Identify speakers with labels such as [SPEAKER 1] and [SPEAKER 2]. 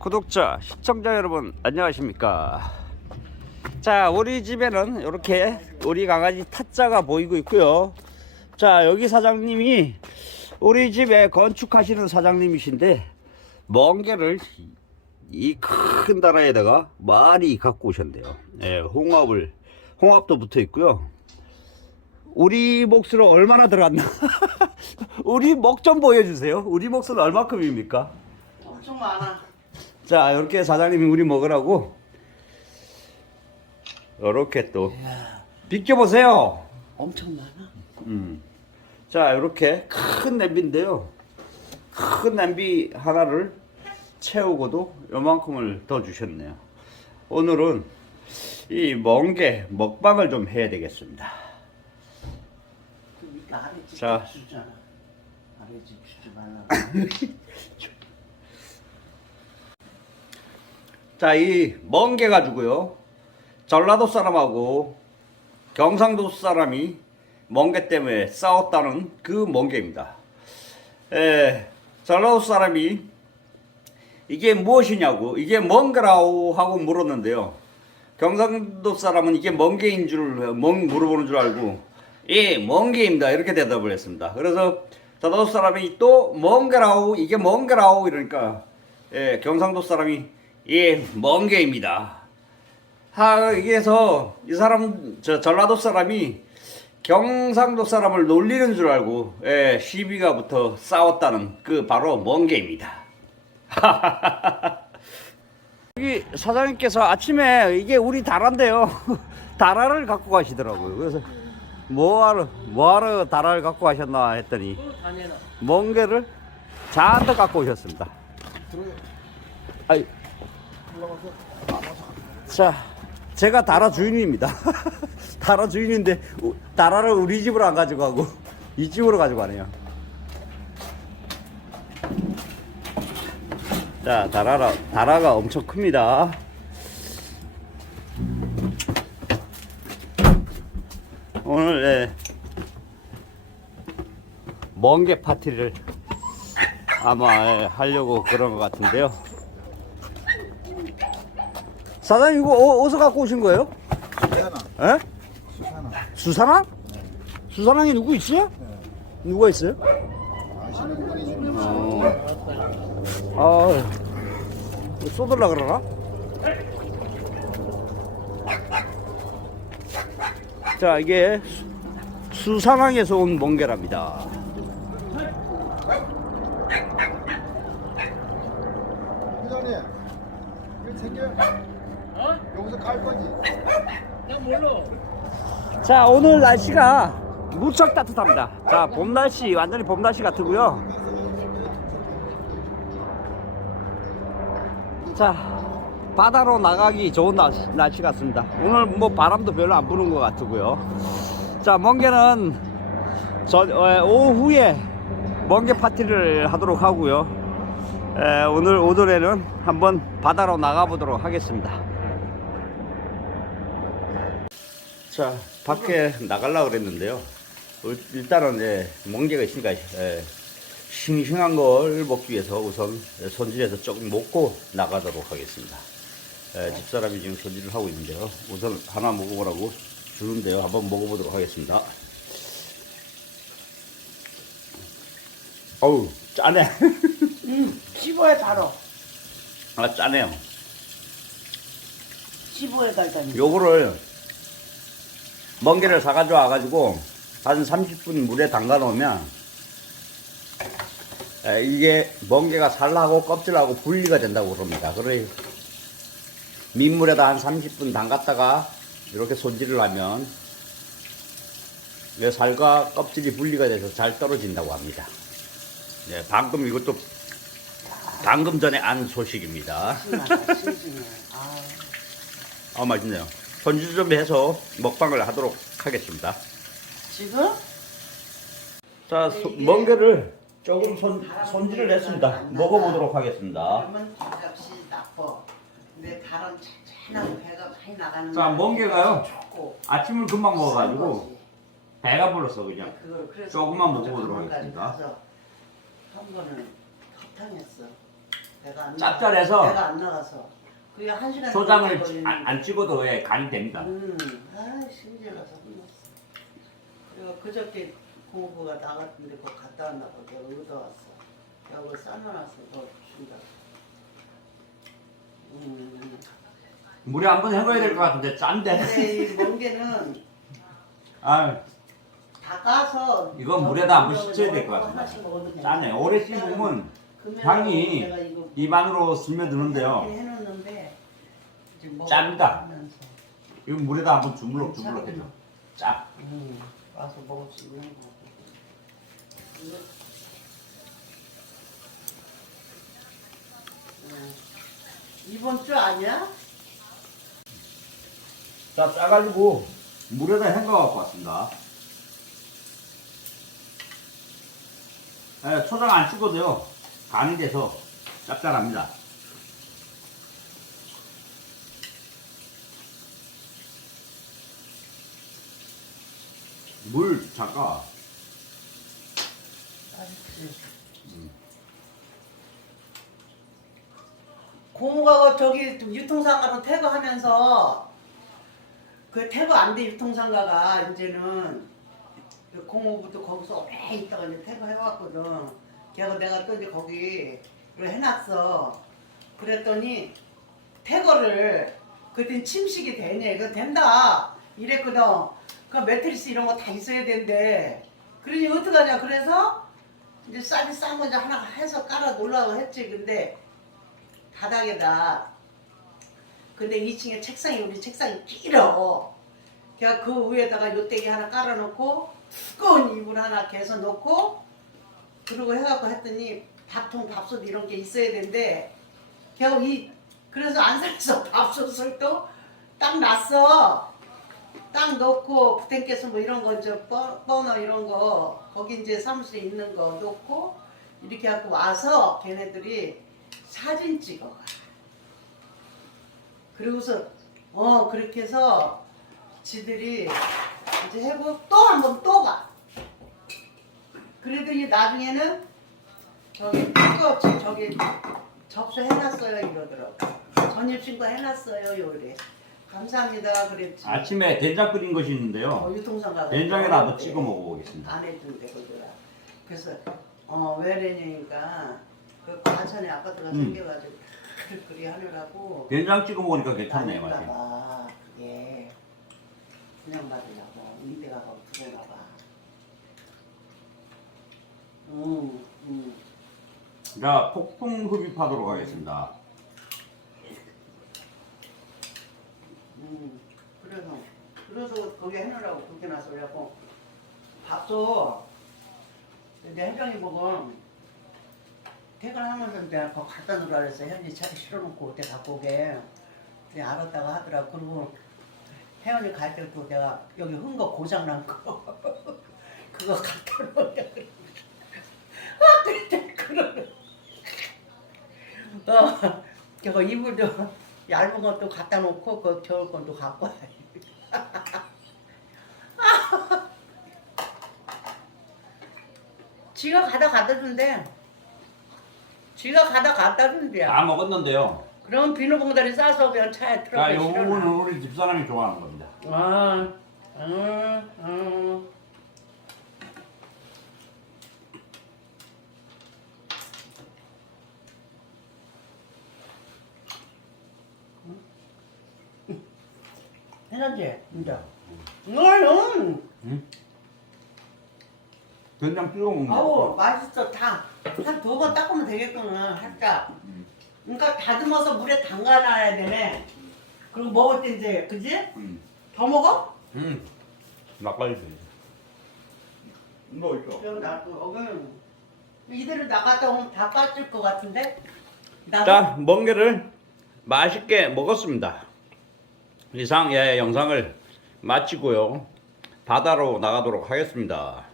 [SPEAKER 1] 구독자, 시청자 여러분 안녕하십니까? 자, 우리 집에는 이렇게 우리 강아지 타짜가 보이고 있고요. 자, 여기 사장님이 우리 집에 건축하시는 사장님이신데 먼 개를 이큰 나라에다가 많이 갖고 오셨네요. 예, 홍합을 홍합도 붙어 있고요. 우리 몫으로 얼마나 들어갔나? 우리 몫좀 보여주세요. 우리 몫은 얼마큼입니까?
[SPEAKER 2] 엄청 많아.
[SPEAKER 1] 자, 이렇게 사장님이 우리 먹으라고 이렇게 또 비켜보세요.
[SPEAKER 2] 엄청 많아.
[SPEAKER 1] 음. 자, 이렇게 큰 냄비인데요. 큰 냄비 하나를 채우고도 요만큼을 더 주셨네요. 오늘은 이 멍게 먹방을 좀 해야 되겠습니다.
[SPEAKER 2] 그 밑에 아래 집
[SPEAKER 1] 자.
[SPEAKER 2] 주잖아. 아래 집 주지 말라.
[SPEAKER 1] 자, 이 멍게 가지고요. 전라도 사람하고 경상도 사람이 멍게 때문에 싸웠다는 그 멍게입니다. 에, 전라도 사람이 이게 무엇이냐고, 이게 멍게라고 하고 물었는데요. 경상도 사람은 이게 멍게인 줄, 멍 물어보는 줄 알고, 예, 멍게입니다. 이렇게 대답을 했습니다. 그래서 전라도 사람이 또 멍게라고, 이게 멍게라고 이러니까, 예, 경상도 사람이 예, 멍게입니다. 하, 이게서 이 사람, 저 전라도 사람이 경상도 사람을 놀리는 줄 알고, 예, 시비가 붙어 싸웠다는 그 바로 멍게입니다. 여기 사장님께서 아침에 이게 우리 다라인데요. 다라를 갖고 가시더라고요. 그래서 뭐하러, 뭐하러 다라를 갖고 가셨나 했더니 멍게를 잔뜩 갖고 오셨습니다. 아이, 자, 제가 다라 주인입니다. 다라 주인인데 우- 다라를 우리 집으로 안 가지고 가고 이 집으로 가지고 가네요. 자, 다라라 다라가 엄청 큽니다. 오늘 예, 멍게 파티를 아마 예, 하려고 그런 것 같은데요. 사장님 이거 어, 어디서 갖고 오신 거예요?
[SPEAKER 3] 수산화,
[SPEAKER 1] 에?
[SPEAKER 3] 수산화.
[SPEAKER 1] 수산항? 수산항에 누구 있어요? 누가 있어요?
[SPEAKER 3] 아시는 분이 좀
[SPEAKER 1] 어. 아, 쏟을라 그러나? 자, 이게 수- 수산항에서 온 멍게랍니다.
[SPEAKER 3] 회장님, 이거 챙겨. 어? 여기서 깔 거지.
[SPEAKER 1] 자, 오늘 날씨가 무척 따뜻합니다. 자, 봄 날씨, 완전히 봄 날씨 같고요. 자, 바다로 나가기 좋은 날씨, 날씨 같습니다. 오늘 뭐 바람도 별로 안 부는 것 같고요. 자, 멍게는 저, 어, 오후에 멍게 파티를 하도록 하고요. 에, 오늘 오전에는 한번 바다로 나가보도록 하겠습니다. 자, 밖에 나가려고 그랬는데요. 어, 일단은, 예, 멍게가 있으니까, 예, 싱싱한 걸 먹기 위해서 우선 손질해서 조금 먹고 나가도록 하겠습니다. 예, 집사람이 지금 손질을 하고 있는데요. 우선 하나 먹어보라고 주는데요. 한번 먹어보도록 하겠습니다. 어우, 짜네.
[SPEAKER 2] 응. 15에 바로.
[SPEAKER 1] 아, 짜네요.
[SPEAKER 2] 15에 달다니.
[SPEAKER 1] 요거를 멍게를 사가지고 와가지고 한 30분 물에 담가 놓으면 에, 이게 멍게가 살라고 껍질하고 분리가 된다고 그럽니다. 그래 민물에다 한 30분 담갔다가 이렇게 손질을 하면 이 살과 껍질이 분리가 돼서 잘 떨어진다고 합니다. 네, 방금 이것도 방금 전에 안 소식입니다.
[SPEAKER 2] 싱싱해. 아,
[SPEAKER 1] 아 맛있네요. 손질 좀 해서 먹방을 하도록 하겠습니다.
[SPEAKER 2] 지금?
[SPEAKER 1] 자, 소- 멍게를 조금 손, 손질을 했습니다. 먹어보도록 하겠습니다.
[SPEAKER 2] 그러면 배값이 나빠. 근데 다른 찰찰하고 배가 많이 나가는
[SPEAKER 1] 자, 멍게가요. 아침을 금방 먹어가지고 배가 불렀어 그냥.
[SPEAKER 2] 그걸 그래서
[SPEAKER 1] 조금만 먹어보도록 하겠습니다.
[SPEAKER 2] 한 거는 턱탕했어. 배가 안
[SPEAKER 1] 짭짤해서
[SPEAKER 2] 나가, 배가 안 나가서 그게 한 시간 걸리는
[SPEAKER 1] 안, 안 찍어도 예, 간이 됩니다.
[SPEAKER 2] 음, 아 심지어라서 혼났어. 그저께 공부가 나갔는데 그거 갔다 왔나 보다. 얻어 왔어. 여기 싸놔놨어. 너 준다. 음.
[SPEAKER 1] 물에 한번 헹궈야 될 것 같은데 짠데.
[SPEAKER 2] 근데 이 멍게는
[SPEAKER 1] 아,
[SPEAKER 2] 다 까서
[SPEAKER 1] 이건 물에다 한번 씻어야 될것.
[SPEAKER 2] 하나씩 먹어도
[SPEAKER 1] 짠해.
[SPEAKER 2] 괜찮아.
[SPEAKER 1] 오래 씹으면 향이
[SPEAKER 2] 내가 이거
[SPEAKER 1] 입안으로 스며드는데요.
[SPEAKER 2] 이렇게 해놓는데 이제 먹어
[SPEAKER 1] 짭니다.
[SPEAKER 2] 하면서.
[SPEAKER 1] 이거 물에다 한번 주물럭 주물럭 해줘. 짜.
[SPEAKER 2] 음, 와서 먹을 수 있는 거. 음, 이번 주 아니야?
[SPEAKER 1] 자, 짜가지고 물에다 헹궈 갖고 왔습니다. 예, 초장 안 찍어도요. 간이 돼서 짭짤합니다. 물 잠깐.
[SPEAKER 2] 고모가 저기 유통상가로 퇴거하면서 그 퇴거 안 돼 유통상가가 이제는 그 고모부터 거기서 오래 있다가 이제 퇴거해왔거든. 걔가 내가 또 이제 거기를 해놨어. 그랬더니 퇴거를 그땐 침식이 되네. 그거 된다. 이랬거든. 그 매트리스 이런 거 다 있어야 된대. 그러니 어떡하냐. 그래서 이제 싸게 싼 거 이제 하나 해서 깔아 놓으려고 했지. 근데 바닥에다. 근데 2층에 책상이 우리 책상이 길어. 걔가 그 위에다가 요대기 하나 깔아놓고 두꺼운 이불 하나 개서 놓고 그러고 해갖고 했더니 밥통 밥솥 이런 게 있어야 된대. 걔가 이 그래서 안산에서 밥솥을 또딱 놨어. 딱 넣고 부텐께서 뭐 이런 거 이제 버- 버너 이런 거 거기 이제 사무실에 있는 거 놓고 이렇게 갖고 와서 걔네들이 사진 찍어가. 그리고서 어 그렇게 해서 지들이 이제 해고 또 한 번 또 가. 그러더니 나중에는 저기 저기 접수해놨어요 이러더라고. 전입신고 해놨어요 요래. 감사합니다 그랬지.
[SPEAKER 1] 아침에 된장 끓인 것이 있는데요.
[SPEAKER 2] 어, 유통상 가
[SPEAKER 1] 된장에다 한번 찍어 먹어보겠습니다.
[SPEAKER 2] 안 해준대 그거라. 그래서 어 왜냐니까 그 과천에 아파트가
[SPEAKER 1] 음.
[SPEAKER 2] 생겨가지고 그리 하느라고
[SPEAKER 1] 된장 찍어 먹으니까 괜찮네요, 맛이.
[SPEAKER 2] 봐 그게 그냥 받으려고 임대가 가고 두개가 봐. 음, 음.
[SPEAKER 1] 자, 폭풍 흡입하도록 하겠습니다.
[SPEAKER 2] 음, 그래서 그래서 거기 해놓으라고 그렇게 나서 그래갖고. 밥도 내 혜정이 보고 퇴근하면서 내가 그거 갖다 놓으라 그랬어 현지 차에 실어놓고 그때 갖고 오게. 그래 알았다가 하더라 그리고 혜연이 갈 때도 내가 여기 흥 거 고장 난 거. 그거 갖다 놓으라 그래 아 그때 그러네 어 저거 이불도 얇은 것도 갖다 놓고 그 겨울 것도 갖고 와. 지가 가다 갖다 준대. 지가 가다 갖다 준대.
[SPEAKER 1] 다 먹었는데요.
[SPEAKER 2] 그럼 비누봉다리 싸서 그냥 차에
[SPEAKER 1] 자,
[SPEAKER 2] 틀어서
[SPEAKER 1] 요거는. 우리 집사람이 좋아하는 겁니다.
[SPEAKER 2] 아, 음, 음. 해놨지? 이제. 응, 응.
[SPEAKER 1] 된장 찍어 먹는
[SPEAKER 2] 아우
[SPEAKER 1] 거.
[SPEAKER 2] 맛있어 다. 한 두 번 닦으면 되겠구나 살짝. 그러니까 다듬어서 물에 담가놔야 되네. 그리고 먹을 때 이제 그지?
[SPEAKER 1] 음.
[SPEAKER 2] 더 먹어?
[SPEAKER 1] 음. 막걸리. 너 있어.
[SPEAKER 2] 그럼 나도 먹으면 이대로 나갔다 오면 다 빠질 것 같은데. 나도
[SPEAKER 1] 자, 멍게를 맛있게 먹었습니다. 이상 예, 영상을 마치고요. 바다로 나가도록 하겠습니다.